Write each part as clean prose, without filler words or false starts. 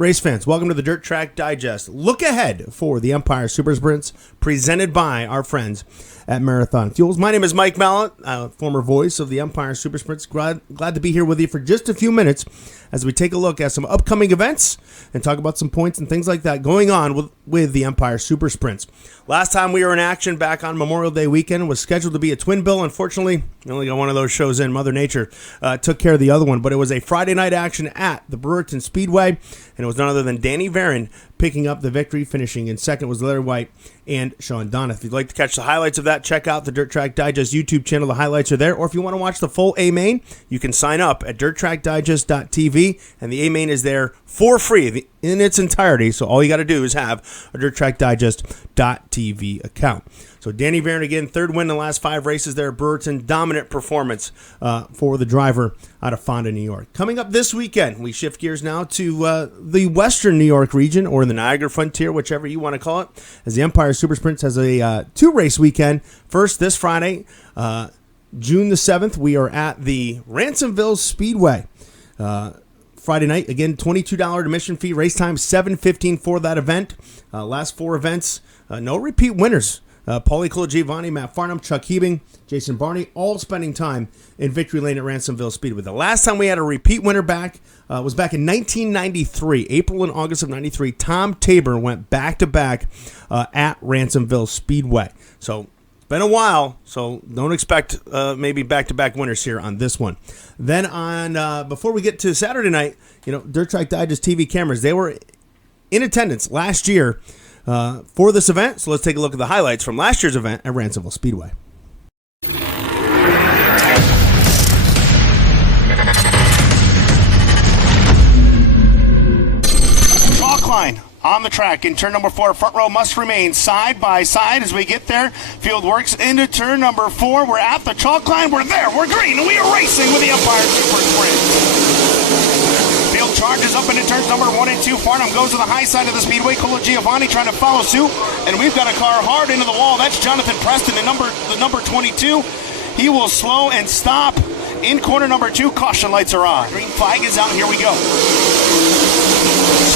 Race fans, welcome to the Dirt Track Digest. Look ahead for the Empire Super Sprints presented by our friends at Marathon Fuels. My name is Mike Mallett, former voice of the Empire Super Sprints. Glad to be here with you for just a few minutes as we take a look at some upcoming events and talk about some points and things like that going on with the Empire Super Sprints. Last time we were in action back on Memorial Day weekend was scheduled to be a twin bill. Unfortunately, we only got one of those shows in. Mother Nature took care of the other one, but it was a Friday night action at the Brewerton Speedway, and it was none other than Danny Varon picking up the victory. Finishing in second was Larry White and Sean Donath. If you'd like to catch the highlights of that, check out the Dirt Track Digest YouTube channel. The highlights are there. Or if you want to watch the full A-Main, you can sign up at dirttrackdigest.tv, and the A-Main is there for free in its entirety. So all you got to do is have a dirttrackdigest.tv account. So Danny Varon again, third win in the last 5 races there at Brewerton. Dominant performance for the driver out of Fonda, New York. Coming up this weekend, we shift gears now to the Western New York region, or the Niagara Frontier, whichever you want to call it, as the Empire Super Sprints has a 2-race weekend. First, this Friday, June the 7th, we are at the Ransomville Speedway. Friday night, again, $22 admission fee, race time 7:15 for that event. Last 4 events, no repeat winners. Paulie Colagiovanni, Matt Farnham, Chuck Hebing, Jason Barney, all spending time in victory lane at Ransomville Speedway. The last time we had a repeat winner back was back in 1993, April and August of 93. Tom Tabor went back-to-back at Ransomville Speedway. So it's been a while, so don't expect maybe back-to-back winners here on this one. Then on before we get to Saturday night, Dirt Track Digest TV cameras, they were in attendance last year for this event. So let's take a look at the highlights from last year's event at Ransomville Speedway. Chalk line on the track in turn number 4. Front row must remain side by side as we get there. Field works into turn number 4. We're at the chalk line. We're there. We're green, and we are racing with the Empire Super Sprint. Field charges up into turns number 1 and 2. Farnham goes to the high side of the speedway. Colagiovanni trying to follow suit, and we've got a car hard into the wall. That's Jonathan Preston, the number 22. He will slow and stop in corner number 2. Caution lights are on. Green flag is out. Here we go.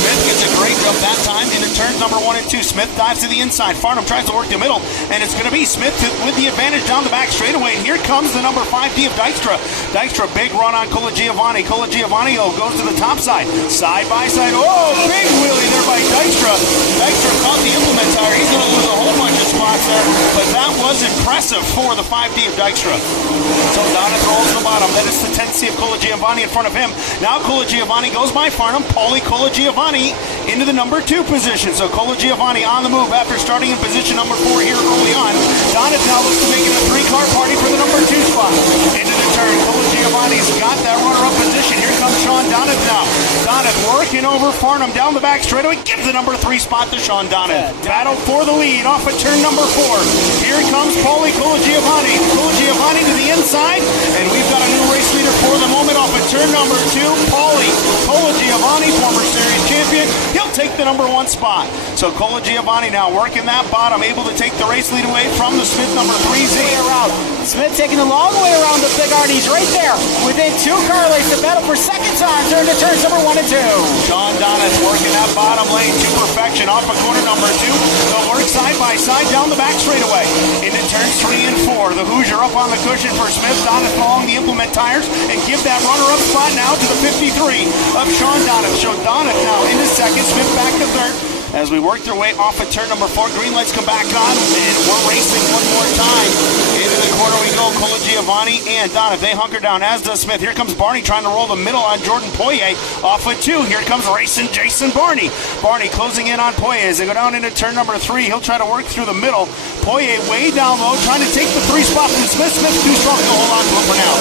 Smith gets a great jump that time into turns number 1 and 2. Smith dives to the inside. Farnham tries to work the middle, and it's going to be Smith with the advantage down the back straightaway. And here comes the number 5D of Dykstra. Dykstra, big run on Colagiovanni. Colagiovanni goes to the top side. Side by side. Oh, big wheelie there by Dykstra. Dykstra caught the implement tire. He's going to lose a whole bunch of spots there, but that was impressive for the 5D of Dykstra. So Donath rolls to the bottom. That is the 10C of Colagiovanni in front of him. Now Colagiovanni goes by Farnham. Paulie Colagiovanni into the number 2 position. So Colagiovanni on the move after starting in position number 4 here early on. Donath now looks to make it a 3-car party for the number 2 spot. Into the turn. Colagiovanni's got that runner-up position. Here comes Sean Donath now. Donath working over Farnham down the back straightaway. Gives the number 3 spot to Sean Donath. Battle for the lead off of turn number 4. Here comes Paulie Colagiovanni. Colagiovanni to the inside, and we've got a new race leader for the moment off of turn number 2. Paulie Colagiovanni, former series champion. He'll take the number 1 spot. So Colagiovanni now working that bottom, able to take the race lead away from the Smith number 3Z. Around. Smith taking the long way around the big Arnie's right there. Within 2 car lengths to battle for second time. Turn to turns number 1 and 2. Sean Donath working that bottom lane to perfection off of corner number 2. They'll work side by side down the back straightaway. Into turns 3 and 4. The Hoosier up on the cushion for Smith. Donath along the implement tires and give that runner-up spot now to the 53 of Sean Donath. So Donath now into second. Smith back to third. As we work their way off of turn number 4, green lights come back on, and we're racing one more time. Into the corner we go. Colagiovanni and Donath, they hunker down, as does Smith. Here comes Barney trying to roll the middle on Jordan Poirier. Off of 2, here comes racing Jason Barney. Barney closing in on Poirier as they go down into turn number 3. He'll try to work through the middle. Poirier way down low, trying to take the 3 spot from Smith. Smith too strong to hold on to it for now.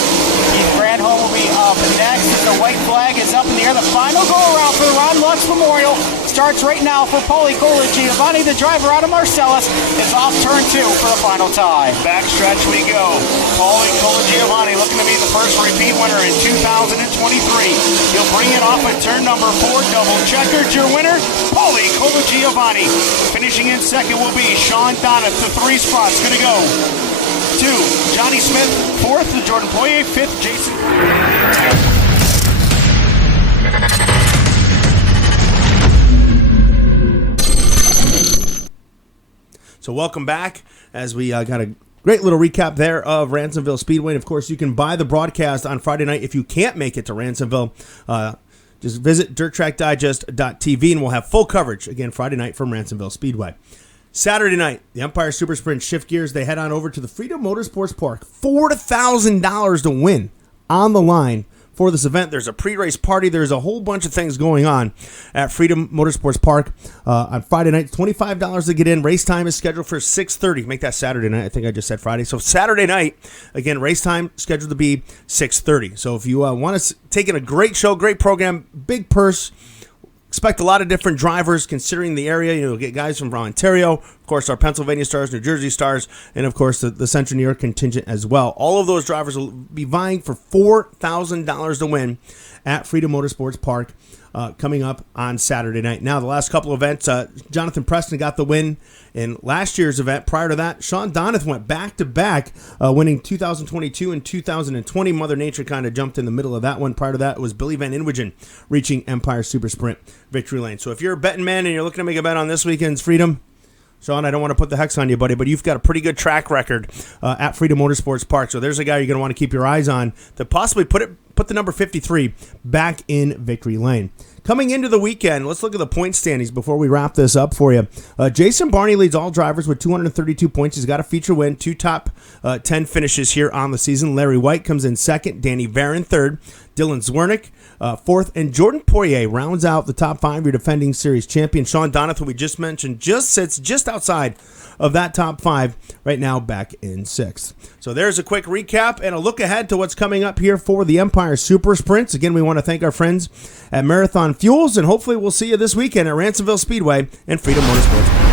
Keith Granholm will be up next as the white flag is up in the air. The final go-around for the Ron Lux Memorial starts right now for Paulie Colagiovanni. The driver out of Marcellus is off turn 2 for the final time. Backstretch we go. Paulie Colagiovanni looking to be the first repeat winner in 2023. He'll bring it off at turn number 4. Double checker. Your winner, Paulie Colagiovanni. Finishing in second will be Sean Donath. The 3 spots going to go to Johnny Smith. 4th to Jordan Poirier. 5th, Jason. So welcome back as we got a great little recap there of Ransomville Speedway. And of course, you can buy the broadcast on Friday night if you can't make it to Ransomville. Just visit dirttrackdigest.tv and we'll have full coverage again Friday night from Ransomville Speedway. Saturday night, the Empire Super Sprint shift gears. They head on over to the Freedom Motorsports Park. $4,000 to win on the line for this event. There's a pre-race party. There's a whole bunch of things going on at Freedom Motorsports Park on Friday night. $25 to get in. Race time is scheduled for 6:30. Make that Saturday night. I think I just said Friday. So Saturday night, again, race time scheduled to be 6:30. So if you want to take in a great show, great program, big purse, expect a lot of different drivers considering the area. You'll get guys from Ontario, of course, our Pennsylvania Stars, New Jersey Stars, and of course the Central New York contingent as well. All of those drivers will be vying for $4,000 to win at Freedom Motorsports Park coming up on Saturday night. Now, the last couple of events, Jonathan Preston got the win in last year's event. Prior to that, Sean Donath went back-to-back, winning 2022 and 2020. Mother Nature kind of jumped in the middle of that one. Prior to that, it was Billy Van Inwagen reaching Empire Super Sprint victory lane. So if you're a betting man and you're looking to make a bet on this weekend's Freedom, Sean, I don't want to put the hex on you, buddy, but you've got a pretty good track record at Freedom Motorsports Park. So there's a guy you're going to want to keep your eyes on to possibly put the number 53 back in victory lane. Coming into the weekend, let's look at the point standings before we wrap this up for you. Jason Barney leads all drivers with 232 points. He's got a feature win, 2 top 10 finishes here on the season. Larry White comes in second, Danny Varon third, Dylan Zwernick fourth, and Jordan Poirier rounds out the top 5. Your defending series champion. Sean Donath, who we just mentioned, just sits just outside of that top 5 right now, back in 6th. So there's a quick recap and a look ahead to what's coming up here for the Empire Super Sprints. Again, we want to thank our friends at Marathon Fuels, and hopefully we'll see you this weekend at Ransomville Speedway and Freedom Motorsports.